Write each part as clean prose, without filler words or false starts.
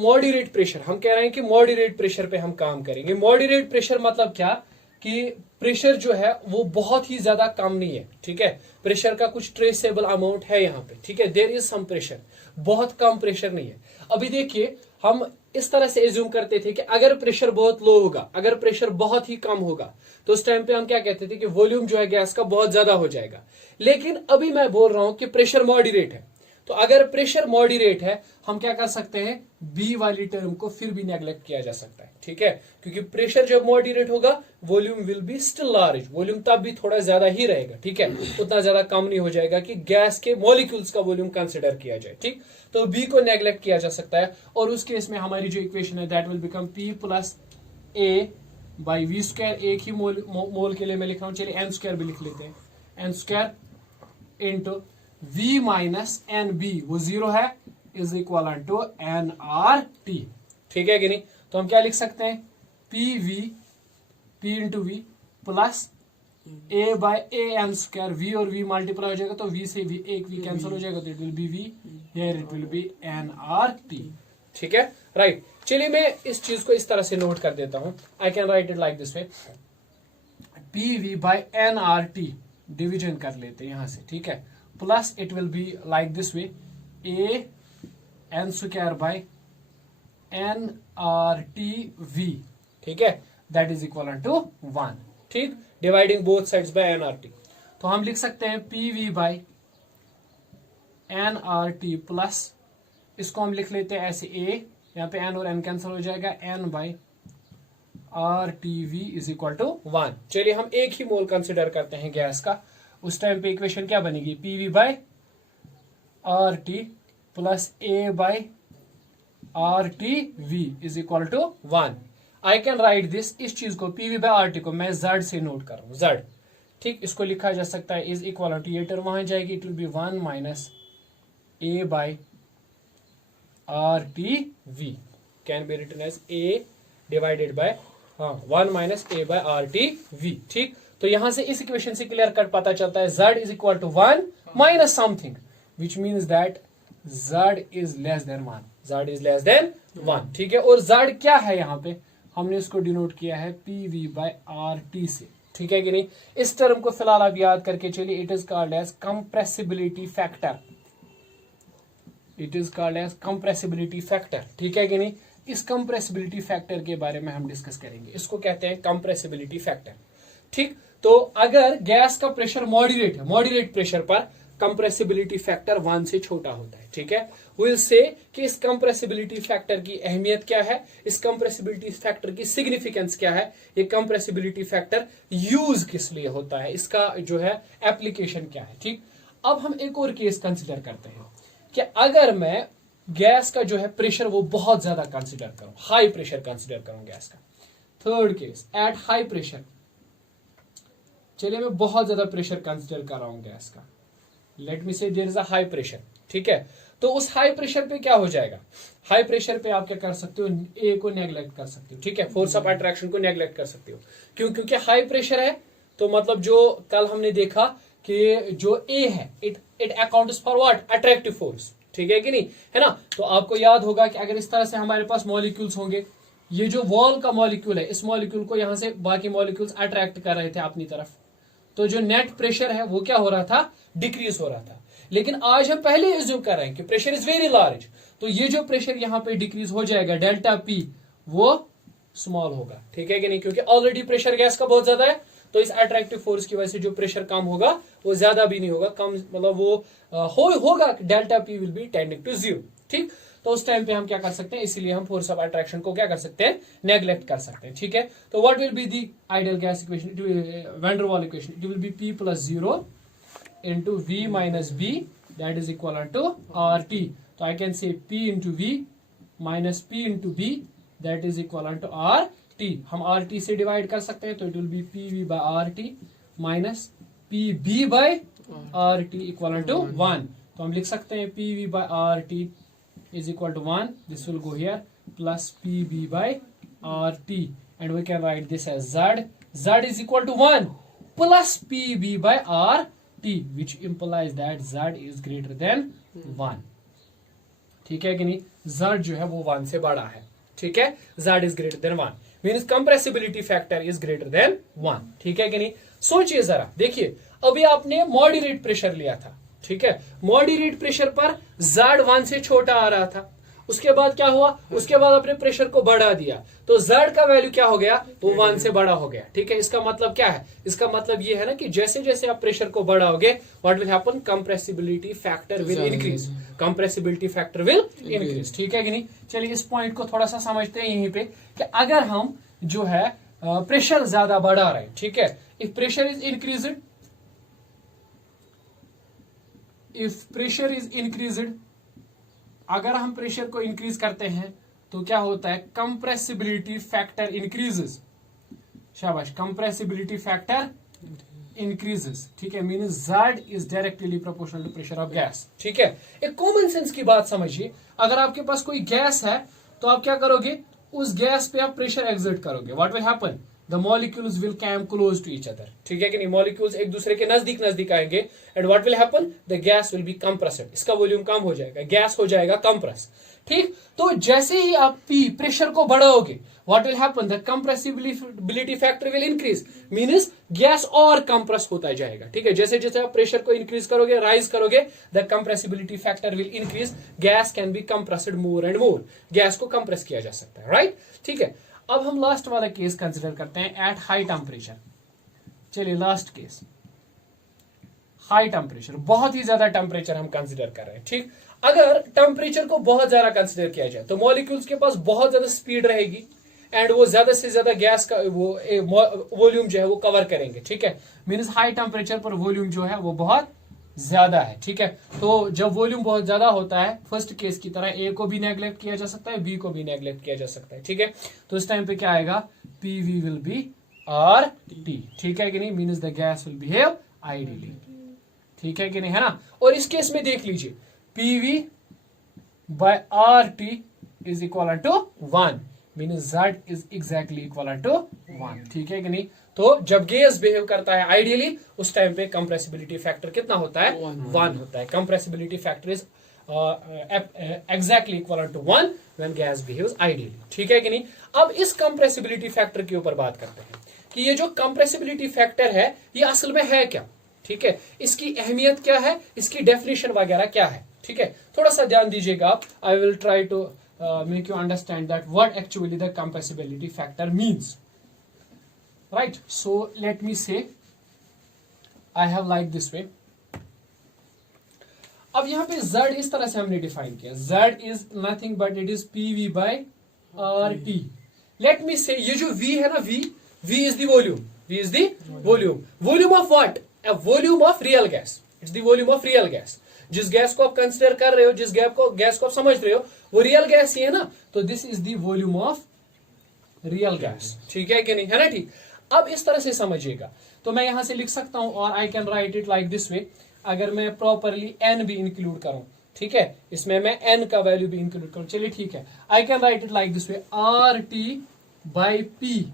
Moderate pressure, हम कह रहे हैं कि मॉडरेट प्रेशर पे हम काम करेंगे। मॉडरेट प्रेशर मतलब क्या कि प्रेशर जो है वो बहुत ही ज्यादा कम नहीं है, ठीक है। प्रेशर का कुछ ट्रेसेबल अमाउंट है यहाँ पे, ठीक है। देयर इज सम प्रेशर, बहुत कम प्रेशर नहीं है। अभी देखिए हम इस तरह से एज्यूम करते थे कि अगर प्रेशर बहुत लो होगा, अगर प्रेशर बहुत ही कम होगा, तो उस टाइम पे हम क्या कहते थे कि वॉल्यूम जो है गैस का बहुत ज्यादा हो जाएगा। लेकिन अभी मैं बोल रहा हूं कि प्रेशर मॉडरेट है, तो अगर प्रेशर मॉडरेट है हम क्या कर सकते हैं, बी वाली टर्म को फिर भी नेग्लेक्ट किया जा सकता है, ठीक है। क्योंकि प्रेशर जब मॉडरेट होगा volume will be still large, volume तब भी थोड़ा ज्यादा ही रहेगा, ठीक है। उतना ज्यादा कम नहीं हो जाएगा कि गैस के मॉलिक्यूल्स का वॉल्यूम कंसिडर किया जाए, ठीक। तो बी को नेग्लेक्ट किया जा सकता है, और उस केस में हमारी जो इक्वेशन है that will become P plus A by V square. एक ही मोल के लिए मैं लिख रहा हूं, चलिए एन स्क्वायर भी लिख लेते हैं, N square into V minus N B, वो 0 है, is equal to N R T, ठीक है कि नहीं। तो हम क्या लिख सकते हैं, P V, P into V plus A by A N square, V और वी मल्टीप्लाई हो जाएगा तो वी से वी, एक वी कैंसिल हो जाएगा तो it will be V, here it will be N R T, ठीक है, राइट। चलिए मैं इस चीज को इस तरह से नोट कर देता हूं, I can write it like this way, P V by N R T division कर लेते हैं यहां से, ठीक है, plus it will be like this way, A N square by N R T V, ठीक है, दैट इज इक्वल टू 1, ठीक, dividing both sides by N R T. तो हम लिख सकते हैं P V by N R T plus, इसको हम लिख लेते हैं ऐसे, ए यहाँ पे एन और एन कैंसिल हो जाएगा, N by R T V is equal to 1। चलिए हम एक ही मोल कंसिडर करते हैं गैस का, उस टाइम पे इक्वेशन क्या बनेगी, P V by R T plus A by R T V is equal to 1। I can write this, इस चीज को P V by R T को मैं जेड से नोट कर रहा हूं, जेड, ठीक, इसको लिखा जा सकता है इज इक्वल टू, ये टर्म वहां जाएगी, it will be 1 minus A by R T V, can be written as A divided by 1 minus A by R T V, ठीक। तो यहां से इस इक्वेशन से क्लियर कट पता चलता है z is equal to 1 minus something, which means that z is less than 1, z is less than 1, ठीक है। और z क्या है यहाँ पे, हमने इसको डिनोट किया है P V by R T से, ठीक है कि नहीं। इस टर्म को फिलहाल आप याद करके चलिए, it is called as compressibility factor, it is called as compressibility factor, ठीक है कि नहीं। इस कंप्रेसिबिलिटी फैक्टर के बारे में हम डिस्कस करेंगे, इसको कहते हैं कंप्रेसिबिलिटी फैक्टर, ठीक। तो अगर गैस का प्रेशर मॉडरेट है, मॉडरेट प्रेशर पर कंप्रेसिबिलिटी फैक्टर 1 से छोटा होता है, ठीक है। विल से कि इस कंप्रेसिबिलिटी फैक्टर की अहमियत क्या है, इस कंप्रेसिबिलिटी फैक्टर की सिग्निफिकेंस क्या है, ये कंप्रेसिबिलिटी फैक्टर यूज किस लिए होता है, इसका जो है एप्लीकेशन क्या है, ठीक। अब हम एक और केस कंसिडर करते हैं कि अगर मैं गैस का जो है प्रेशर वो बहुत ज्यादा कंसिडर करूं, हाई प्रेशर कंसिडर करूं गैस का। Third case, at high pressure, चलिए मैं बहुत ज्यादा प्रेशर कंसिडर कर रहा हूं गैस का, let me say there is a high pressure, ठीक है। तो उस हाई प्रेशर पे क्या हो जाएगा, हाई प्रेशर पे आप क्या कर सकते हो, ए को नेग्लेक्ट कर सकते हो, ठीक है, फोर्स ऑफ अट्रैक्शन को नेग्लेक्ट कर सकते हो। क्यों, क्योंकि हाई प्रेशर है, तो मतलब जो कल हमने देखा कि जो ए है it accounts for what, attractive force, ठीक है कि नहीं, है ना। तो आपको याद होगा कि अगर इस तरह से हमारे पास मॉलिक्यूल्स होंगे, ये जो वॉल का मॉलिक्यूल है, इस मॉलिक्यूल को यहां से बाकी मॉलिक्यूल्स अट्रैक्ट कर रहे थे अपनी तरफ, तो जो नेट प्रेशर है वो क्या हो रहा था, डिक्रीज हो रहा था। लेकिन आज हम पहले एज्यूम कर रहे हैं कि प्रेशर इज वेरी लार्ज, तो ये जो प्रेशर यहाँ पे डिक्रीज हो जाएगा, डेल्टा पी वो स्मॉल होगा, ठीक है कि नहीं, क्योंकि ऑलरेडी प्रेशर गैस का बहुत ज्यादा है, तो इस अट्रैक्टिव फोर्स की वजह से जो प्रेशर कम होगा वो ज्यादा भी नहीं होगा, कम मतलब वो होगा, delta P will be tending to 0, ठीक। तो उस टाइम पे हम क्या कर सकते हैं, इसीलिए हम फोर्स ऑफ अट्रैक्शन को क्या कर सकते हैं, नेग्लेक्ट कर सकते हैं, ठीक है। तो what will be the ideal gas equation, van der Waals equation, it will be P plus 0 into V minus B, that is equal to RT. तो I can say P into V minus P into B, that is equal to RT. हम RT से divide कर सकते हैं, तो it will be PV by RT minus PB by RT equal to 1. तो हम लिख सकते हैं PV by RT is equal to 1, this will go here, plus PB by RT, and we can write this as Z is equal to 1 plus PB by RT, which implies that Z is greater than 1, ठीक है कि नहीं। Z जो है वो 1 से बड़ा है, ठीक है, Z is greater than 1 means compressibility factor is greater than 1, ठीक है कि नहीं। सोचिए जरा, देखिए अभी आपने मॉडरेट प्रेशर लिया था, ठीक है, मॉडरेट प्रेशर पर Z 1 से छोटा आ रहा था, उसके बाद क्या हुआ, उसके बाद अपने प्रेशर को बढ़ा दिया तो Z का वैल्यू क्या हो गया, वो 1 से बड़ा हो गया, ठीक है। इसका मतलब क्या है, इसका मतलब ये है ना कि जैसे जैसे आप प्रेशर को बढ़ाओगे what will happen, compressibility factor will increase, compressibility factor will increase, ठीक है कि नहीं। चलिए इस पॉइंट को थोड़ा सा समझते हैं यहीं पे कि अगर हम जो है प्रेशर ज्यादा बढ़ा रहे हैं, ठीक है, if pressure is increased, if pressure is increased, अगर हम प्रेशर को इंक्रीज करते हैं तो क्या होता है, कंप्रेसिबिलिटी फैक्टर इंक्रीजेस, शाबाश, कंप्रेसिबिलिटी फैक्टर इंक्रीजेस, ठीक है, means Z is directly proportional to pressure of gas, ठीक है। एक कॉमन सेंस की बात समझिए, अगर आपके पास कोई गैस है तो आप क्या करोगे, उस गैस पे आप प्रेशर एक्सर्ट करोगे, what will happen, the molecules will come close to each other, ठीक है कि नहीं, मॉलिक्यूल्स एक दूसरे के नजदीक नजदीक आएंगे and what will happen, the gas will be compressed, इसका वॉल्यूम कम हो जाएगा, गैस हो जाएगा कंप्रेस, ठीक। तो जैसे ही आप प्रेशर को बढ़ाओगे what will happen, the compressibility factor will increase, means gas और कंप्रेस होता जाएगा, ठीक है। जैसे जैसे आप प्रेशर को इंक्रीज करोगे, राइज करोगे, the compressibility factor will increase, gas can be compressed more and more, gas को कंप्रेस किया जा सकता है, राइट, ठीक है। अब हम लास्ट वाला केस कंसिडर करते हैं, एट हाई टेम्परेचर। चलिए लास्ट केस, हाई टेम्परेचर, बहुत ही ज्यादा टेम्परेचर हम कंसिडर कर रहे हैं, ठीक। अगर टेम्परेचर को बहुत ज्यादा कंसिडर किया जाए तो मॉलिक्यूल्स के पास बहुत ज्यादा स्पीड रहेगी एंड वो ज्यादा से ज्यादा गैस का वो वॉल्यूम जो है वो कवर करेंगे, ठीक है, मींस हाई टेम्परेचर पर वॉल्यूम जो है वो बहुत ज्यादा है, ठीक है। तो जब वॉल्यूम बहुत ज्यादा होता है, फर्स्ट केस की तरह ए को भी नेग्लेक्ट किया जा सकता है, बी को भी नेग्लेक्ट किया जा सकता है, ठीक है। तो इस टाइम पे क्या आएगा, PV will be are T, ठीक है कि नहीं, means the gas will behave ideally, ठीक है कि नहीं, है ना। और इस केस में देख लीजिए, P V by R T is equal to 1, means Z is exactly equal to 1, ठीक है कि नहीं। तो जब गैस बिहेव करता है आइडियली उस टाइम पे कंप्रेसिबिलिटी फैक्टर कितना होता है, 1 होता है, compressibility factor is exactly equal to 1 when gas behaves ideally, ठीक है कि नहीं। अब इस कंप्रेसिबिलिटी फैक्टर के ऊपर बात करते हैं कि ये जो कंप्रेसिबिलिटी फैक्टर है ये असल में है क्या, ठीक है, इसकी अहमियत क्या है, इसकी डेफिनेशन वगैरह क्या है, ठीक है। थोड़ा सा ध्यान दीजिएगा आप, I will try to make you understand that what actually the compressibility factor means, right? So let me say I have like this way. अब यहाँ पे Z इस तरह से हमने डिफाइन किया, Z is nothing but it is PV by RT. Let me say ये जो V है ना, V is the volume, V is the volume, volume of what? A volume of real gas. It's the volume of real gas. जिस gas को आप consider कर रहे हो, जिस गैस को आप समझ रहे हो वो रियल गैस ही है ना, तो this is the volume of real gas, ठीक है कि नहीं, है ना, ठीक। अब इस तरह से समझिएगा, तो मैं यहां से लिख सकता हूं और आई can write it like this वे, अगर मैं प्रॉपरली एन भी इंक्लूड करूं, ठीक है, इसमें मैं एन का वैल्यू भी इंक्लूड करूं, चलिए ठीक है, I can write it like this way, R T by P,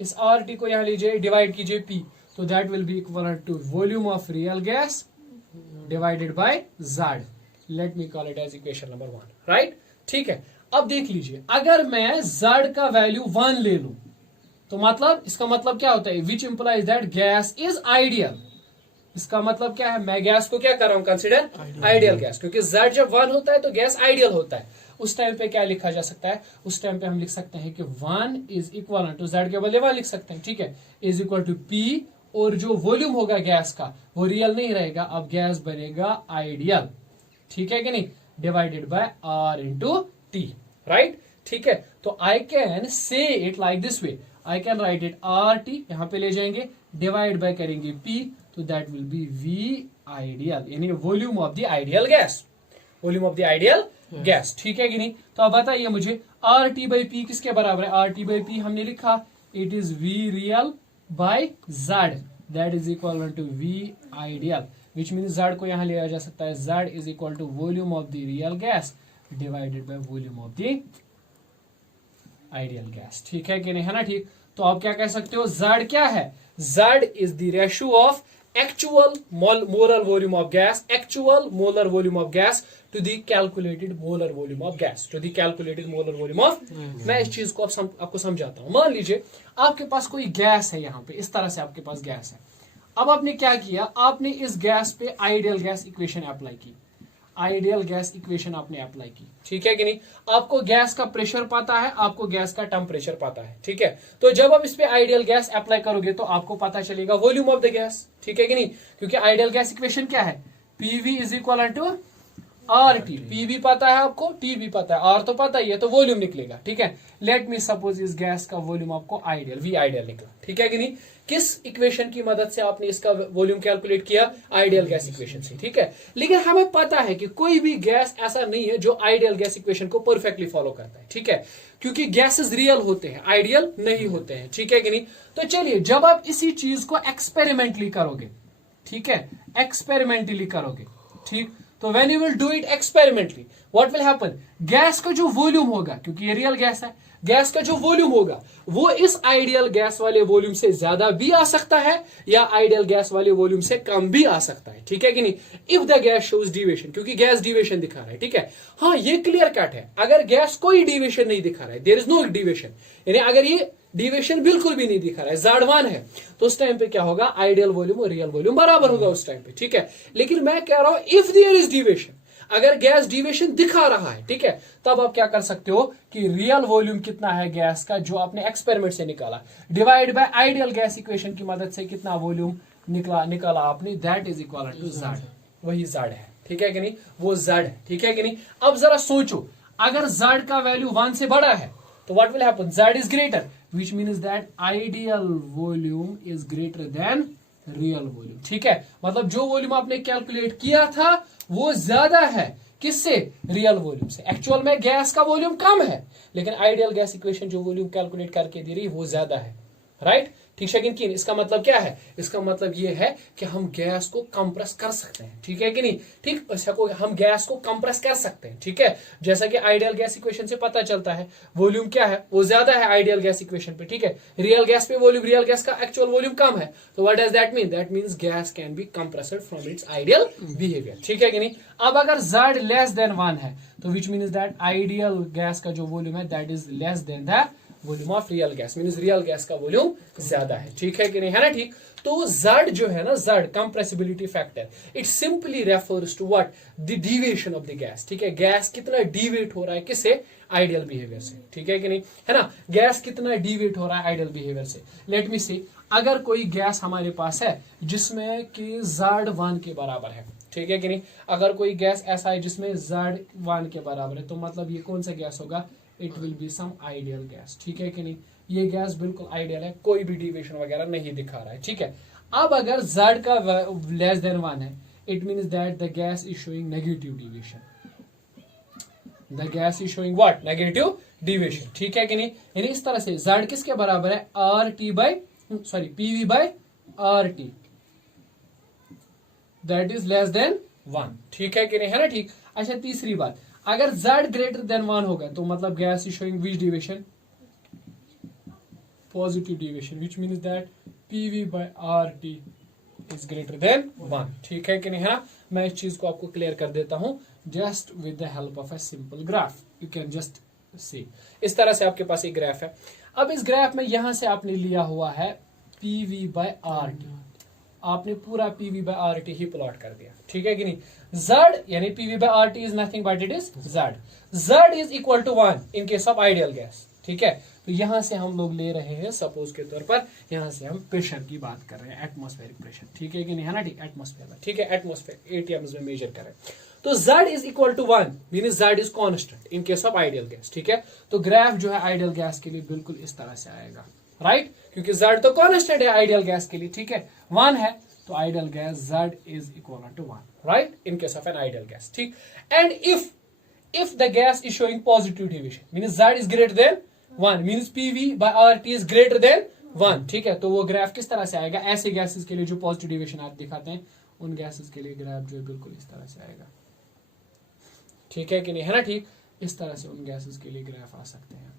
इस आर टी को यहां लीजिए, डिवाइड कीजिए पी, तो that will be equal to volume of real gas divided by Z, let me call it as equation number 1, right, ठीक है। अब देख लीजिए, अगर मैं Z का वैल्यू 1 ले लूं तो मतलब इसका मतलब क्या होता है, which implies that gas is ideal, इसका मतलब क्या है, मैं गैस को क्या कर रहा हूं, कंसिडर आइडियल गैस, क्योंकि Z जब 1 होता है तो गैस आइडियल होता है। उस टाइम पे क्या लिखा जा सकता है, उस टाइम पे हम लिख सकते हैं कि 1 इज इक्वल टू, Z के बदले 1 लिख सकते हैं, ठीक है, इज इक्वल टू P, और जो वॉल्यूम होगा गैस का वो रियल नहीं रहेगा, अब गैस बनेगा आइडियल, ठीक है कि नहीं, divided by R into T, right, ठीक है। तो I can say it like this way, I can write it RT, यहां पे ले जाएंगे, डिवाइड बाय करेंगे P, तो that will be V ideal, यानी volume of the ideal gas, volume of the ideal gas, ठीक है कि नहीं। तो अब बताइए मुझे RT बाई P किसके बराबर है, RT बाई P हमने लिखा, it is V real by Z, that is equal to V ideal, which means Z को यहां लिया जा सकता है, Z is equal to volume of the real gas divided by volume of the ideal gas, ठीक है कि नहीं, है ना, ठीक। तो आप क्या कह सकते हो, Z क्या है, Z is the ratio of actual molar volume of gas, actual molar volume of gas to the calculated molar volume of gas, to the calculated molar volume of मैं इस चीज को आपको समझाता हूं। मान लीजिए आपके पास कोई गैस है, यहाँ पे इस तरह से आपके पास गैस है। अब आपने क्या किया, आपने इस गैस पे आइडियल गैस इक्वेशन अप्लाई की, आइडियल गैस इक्वेशन आपने अप्लाई की, ठीक है कि नहीं। आपको गैस का प्रेशर पता है, आपको गैस का टेम्परेचर पता है, ठीक है। तो जब आप इस पे आइडियल गैस अप्लाई करोगे तो आपको पता चलेगा वॉल्यूम ऑफ द गैस, ठीक है कि नहीं। क्योंकि आइडियल गैस इक्वेशन क्या है, PV is equal to R T. P भी पता है आपको, टी भी पता है, आर तो पता ही है, तो वॉल्यूम निकलेगा, ठीक है। लेट मी सपोज इस गैस का वॉल्यूम आपको आइडियल वी आइडियल निकला, ठीक है कि नहीं। किस इक्वेशन की मदद से आपने इसका वॉल्यूम कैलकुलेट किया, आइडियल गैस इक्वेशन से, ठीक है। लेकिन हमें पता है कि कोई भी गैस ऐसा नहीं है जो आइडियल गैस इक्वेशन को परफेक्टली फॉलो करता है, ठीक है। क्योंकि गैसेस रियल होते हैं, आइडियल नहीं होते हैं, ठीक है कि नहीं। तो चलिए, जब आप इसी चीज को एक्सपेरिमेंटली करोगे, ठीक है, एक्सपेरिमेंटली करोगे, ठीक, तो when you will do it experimentally what will happen, gas का जो वॉल्यूम होगा, क्योंकि ये रियल गैस है, गैस का जो वॉल्यूम होगा वो इस आइडियल गैस वाले वॉल्यूम से ज्यादा भी आ सकता है या आइडियल गैस वाले वॉल्यूम से कम भी आ सकता है, ठीक है कि नहीं। If the gas shows deviation, क्योंकि गैस डिविएशन दिखा रहा है, ठीक है। हाँ, ये क्लियर कट है, अगर गैस कोई डिविएशन नहीं दिखा रहा है, देयर इज नो डिविएशन, यानी अगर ये डिविएशन बिल्कुल भी नहीं दिखा रहा है, Z1 है, तो उस टाइम पे क्या होगा, आइडियल वॉल्यूम और रियल वॉल्यूम बराबर होगा उस टाइम पे, ठीक है। लेकिन मैं कह रहा हूं इफ देयर इज डिविएशन, अगर गैस डिविएशन दिखा रहा है, ठीक है, तब आप क्या कर सकते हो कि रियल वॉल्यूम कितना है गैस का जो आपने एक्सपेरिमेंट से निकाला, divide by ideal gas equation की मदद से कितना वॉल्यूम निकाला आपने, that is equal to Z, वही Z है, ठीक है कि नहीं, वो Z है, ठीक है कि नहीं। अब जरा सोचो, अगर Z का वैल्यू 1 से बड़ा है तो what will happen, Z is greater, which means that ideal volume is greater than real volume, ठीक है। मतलब जो वॉल्यूम आपने कैलकुलेट किया था वो ज्यादा है, किससे, रियल वॉल्यूम से। एक्चुअल में गैस का वॉल्यूम कम है, लेकिन आइडियल गैस इक्वेशन जो वॉल्यूम कैलकुलेट करके दे रही है वो ज्यादा है, राइट, ठीक है कि नहीं। इसका मतलब क्या है, इसका मतलब ये है कि हम गैस को कंप्रेस कर सकते हैं, ठीक है कि नहीं, ठीक, हम गैस को कंप्रेस कर सकते हैं, ठीक है। जैसा कि आइडियल गैस इक्वेशन से पता चलता है वॉल्यूम क्या है, वो ज्यादा है आइडियल गैस इक्वेशन पे, ठीक है। रियल गैस पे वॉल्यूम, रियल गैस का एक्चुअल वॉल्यूम कम है, तो what does that mean, that means gas can be compressed from its ideal behaviour, ठीक है कि नहीं। अब अगर Z लेस देन 1 है तो विच मीन्स दैट आइडियल गैस का जो वॉल्यूम है that is less then the volume of real gas, means real gas का वॉल्यूम ज्यादा है, ठीक है कि नहीं, है ना, ठीक। तो Z जो है ना, Z compressibility factor, it simply refers to what, the deviation of the gas, ठीक है। गैस कितना डिविएट हो रहा है किससे, आइडियल बिहेवियर से, ठीक है कि नहीं, है ना। गैस कितना डिविएट हो रहा है आइडियल बिहेवियर से। लेट मी से, अगर कोई गैस हमारे पास है जिसमें कि Z1 के बराबर है, ठीक है कि नहीं। अगर कोई गैस ऐसा है जिसमें Z1 के बराबर है, तो मतलब ये कौन सा गैस होगा, it will be some ideal gas, ठीक है कि नहीं। ये गैस बिल्कुल आइडियल है, कोई भी डिविएशन वगैरह नहीं दिखा रहा है, ठीक है। अब अगर Z का लेस देन 1 है, it means that the gas is showing negative deviation, the gas is showing what, negative deviation, ठीक है कि नहीं। यानी इस तरह से Z किसके बराबर है, PV by RT, that is less than 1, ठीक है कि नहीं, है ना, ठीक। अच्छा, तीसरी बात, अगर Z ग्रेटर देन 1 होगा तो मतलब gas is showing which deviation, positive deviation, which means that PV by RT is greater than 1, ठीक है कि नहीं, है ना। मैं इस चीज को आपको क्लियर कर देता हूं just with the help of a simple graph, you can just see. इस तरह से आपके पास एक ग्राफ है। अब इस ग्राफ में यहां से आपने लिया हुआ है PV बाय RT, आपने पूरा PV बाय RT ही प्लॉट कर दिया, ठीक है कि नहीं। Z यानी PV by RT is nothing but it is Z is equal to 1 in case of ideal gas, ठीक है। तो यहां से हम लोग ले रहे हैं, सपोज के तौर पर यहां से हम प्रेशर की बात कर रहे हैं, एटमॉस्फेरिक प्रेशर, ठीक है कि नहीं, है ना, ठीक, एटमॉस्फेयर में, ठीक है, एटमॉस्फेयर ATMs में मेजर कर रहे हैं। तो Z is equal to 1 means Z is constant in case of ideal gas, ठीक है। तो ग्राफ जो है आइडियल गैस के लिए बिल्कुल इस तरह से आएगा, राइट, क्योंकि Z तो कांस्टेंट है आइडियल गैस के लिए, ठीक है, 1 है, तो ideal gas Z is equal to 1, right, in case of an ideal gas, ठीक। And if the gas is showing positive deviation means Z is greater than 1 means PV by RT is greater than 1, ठीक है। तो वो graph किस तरह से आएगा, ऐसे गैसेस के लिए जो पॉजिटिव डिविएशन आप दिखाते हैं उन गैसेस के लिए ग्राफ जो है बिल्कुल इस तरह से आएगा, ठीक है कि नहीं, है ना, ठीक। इस तरह से उन गैसेस के लिए ग्राफ आ सकते हैं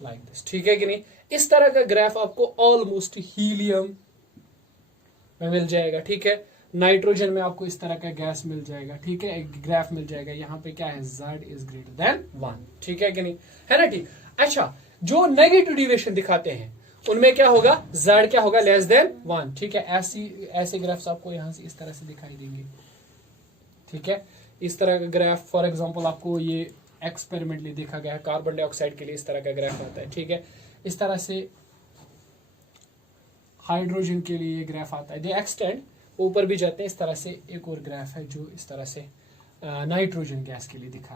लाइक दिस, ठीक है कि नहीं। इस तरह का ग्राफ आपको ऑलमोस्ट हीलियम, में मिल जाएगा, ठीक है। नाइट्रोजन में आपको इस तरह का गैस मिल जाएगा, ठीक है, एक ग्राफ मिल जाएगा। यहाँ पे क्या है, Z इज ग्रेटर देन 1, ठीक है कि नहीं, है ना, ठीक। अच्छा, जो नेगेटिव डिविएशन दिखाते हैं उनमें क्या होगा, Z क्या होगा, लेस देन 1, ठीक है। ऐसे ग्राफ्स आपको यहाँ से इस तरह से दिखाई देंगे, ठीक है। इस तरह का ग्राफ फॉर एग्जांपल आपको ये एक्सपेरिमेंटली देखा गया है, कार्बन डाइऑक्साइड के लिए इस तरह का ग्राफ आता है, ठीक है। इस तरह से हाइड्रोजन के लिए ये ग्राफ आता है, दे एक्सटेंड, ऊपर भी जाते हैं। इस तरह से एक और ग्राफ है जो इस तरह से नाइट्रोजन गैस के लिए दिखा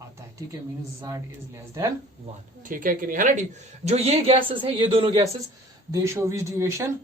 आता है, ठीक है, means Z is less than 1, ठीक है कि नहीं, है ना, ठीक। जो ये गैसेस है, ये दोनों gases they show which deviation,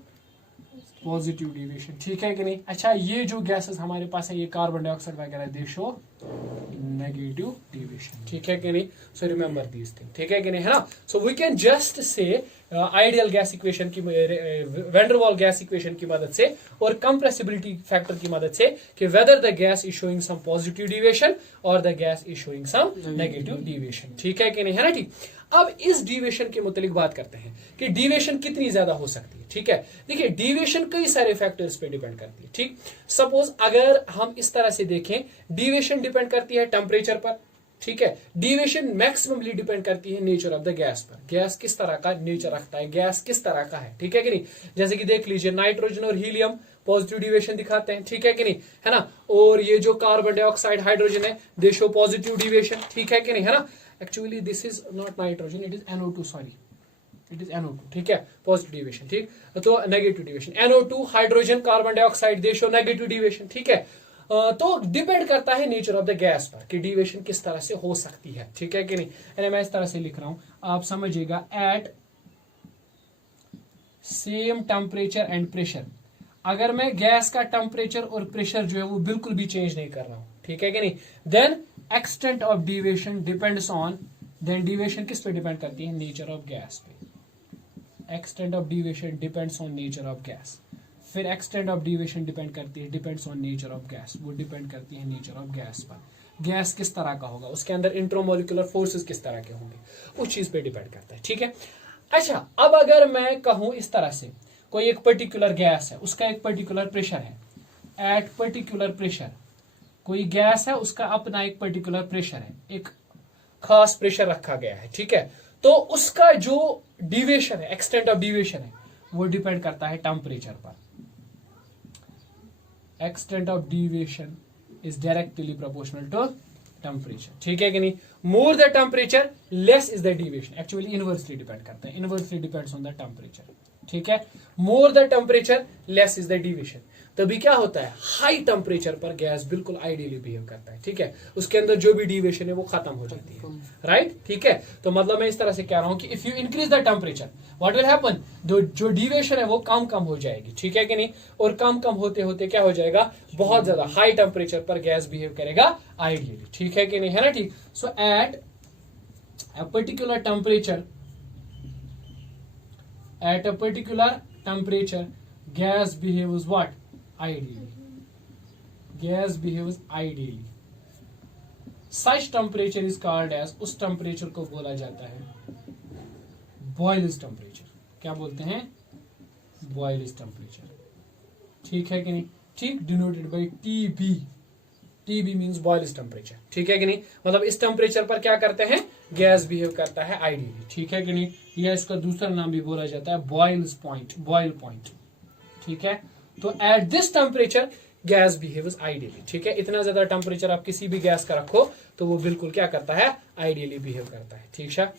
positive deviation, ठीक है कि नहीं। अच्छा, ये जो गैसेस हमारे पास है, ये कार्बन डाइऑक्साइड वगैरह, दे शो नेगेटिव डिविएशन, ठीक है कि नहीं। सो रिमेंबर दीज थिंग, ठीक है कि नहीं, है ना। So we can just say ideal gas equation की, van der Waals gas equation की मदद से और कंप्रेसिबिलिटी फैक्टर की मदद से कि whether the gas is showing some positive deviation और the gas is showing some negative deviation, ठीक है कि नहीं, है ना, ठीक। अब इस डिविएशन के मुतालिक बात करते हैं कि डिविएशन कितनी ज्यादा हो सकती है, ठीक है। देखिए, डिविएशन कई सारे फैक्टर्स पे डिपेंड करती है, ठीक। सपोज अगर हम इस तरह से देखें, डिविएशन डिपेंड करती है टेम्परेचर पर, ठीक है। डिविएशन मैक्सिममली डिपेंड करती है नेचर ऑफ द गैस पर, गैस किस तरह का नेचर रखता है, गैस किस तरह का है, ठीक है कि नहीं। जैसे कि देख लीजिए, नाइट्रोजन और हीलियम पॉजिटिव डिविएशन दिखाते हैं, ठीक है कि नहीं, है ना। और ये जो कार्बन डाइऑक्साइड, हाइड्रोजन है, दे शो पॉजिटिव डिविएशन, ठीक है कि नहीं, है ना। Actually this is not nitrogen, it is NO2, sorry, it is NO2, ठीक है, पॉजिटिव डिविएशन, ठीक। तो negative deviation, NO2, hydrogen, carbon dioxide, दे शो नेगेटिव डिविएशन, ठीक है। तो डिपेंड करता है नेचर ऑफ द गैस पर कि डिविएशन किस तरह से हो सकती है, ठीक है कि नहीं। यानी मैं इस तरह से लिख रहा हूं, आप समझिएगा, at same temperature and pressure, अगर मैं गैस का टेम्परेचर और प्रेशर जो है वो बिल्कुल भी चेंज नहीं कर रहा हूं, ठीक है कि नहीं, then extent of deviation depends on, then deviation किस पे डिपेंड करती है, नेचर ऑफ गैस पे। Extent of deviation depends on nature of gas. फिर एक्सटेंट ऑफ डिविएशन डिपेंड करती है, depends on nature of gas, वो डिपेंड करती है नेचर ऑफ गैस पर, गैस किस तरह का होगा, उसके अंदर इंट्रोमोलिकुलर फोर्सेस किस तरह के होंगे, उस चीज पे डिपेंड करता है, ठीक है। अच्छा, अब अगर मैं कहूं इस तरह से, कोई एक पर्टिकुलर गैस है, उसका एक पर्टिकुलर प्रेशर है, एट पर्टिकुलर प्रेशर, कोई गैस है, उसका अपना एक पर्टिकुलर प्रेशर है, एक खास प्रेशर रखा गया है, ठीक है। तो उसका जो डिविएशन है, एक्सटेंट ऑफ डिविएशन है, वो डिपेंड करता है टेम्परेचर पर। Extent of deviation is directly proportional to temperature, ठीक है कि नहीं। More the temperature, less is the deviation, actually inversely depend करता है, inversely depends on the temperature, ठीक है। More the temperature, less is the deviation. तभी क्या होता है, हाई टेम्परेचर पर गैस बिल्कुल आइडियली बिहेव करता है, ठीक है, उसके अंदर जो भी डिविएशन है वो खत्म हो जाती है, राइट, ठीक है। तो मतलब मैं इस तरह से कह रहा हूं कि if you increase the temperature, what will happen, जो डिविएशन है वो कम हो जाएगी, ठीक है कि नहीं। और कम होते होते क्या हो जाएगा, बहुत ज्यादा हाई टेम्परेचर पर गैस बिहेव करेगा आइडियली, ठीक है कि नहीं, है ना, ठीक। सो eight a particular temperature, at a particular temperature, gas behaves what, ideally, gas behaves ideally. Such temperature is called as, उस टेम्परेचर को बोला जाता है बॉयलिश टेम्परेचर। क्या बोलते हैं, बॉयलिश टेम्परेचर, ठीक है कि नहीं, ठीक, denoted by TB, TB means Boyle's temperature, ठीक है कि नहीं। मतलब इस टेम्परेचर पर क्या करते हैं, गैस बिहेव करता है आइडियली, ठीक है कि नहीं। या इसका दूसरा नाम भी बोला जाता है बॉयल्स पॉइंट, बॉयल पॉइंट, ठीक है। तो at this temperature gas behaves ideally, ठीक है। इतना ज्यादा टेम्परेचर आप किसी भी गैस का रखो तो वो बिल्कुल क्या करता है, आइडियली बिहेव करता है, ठीक है।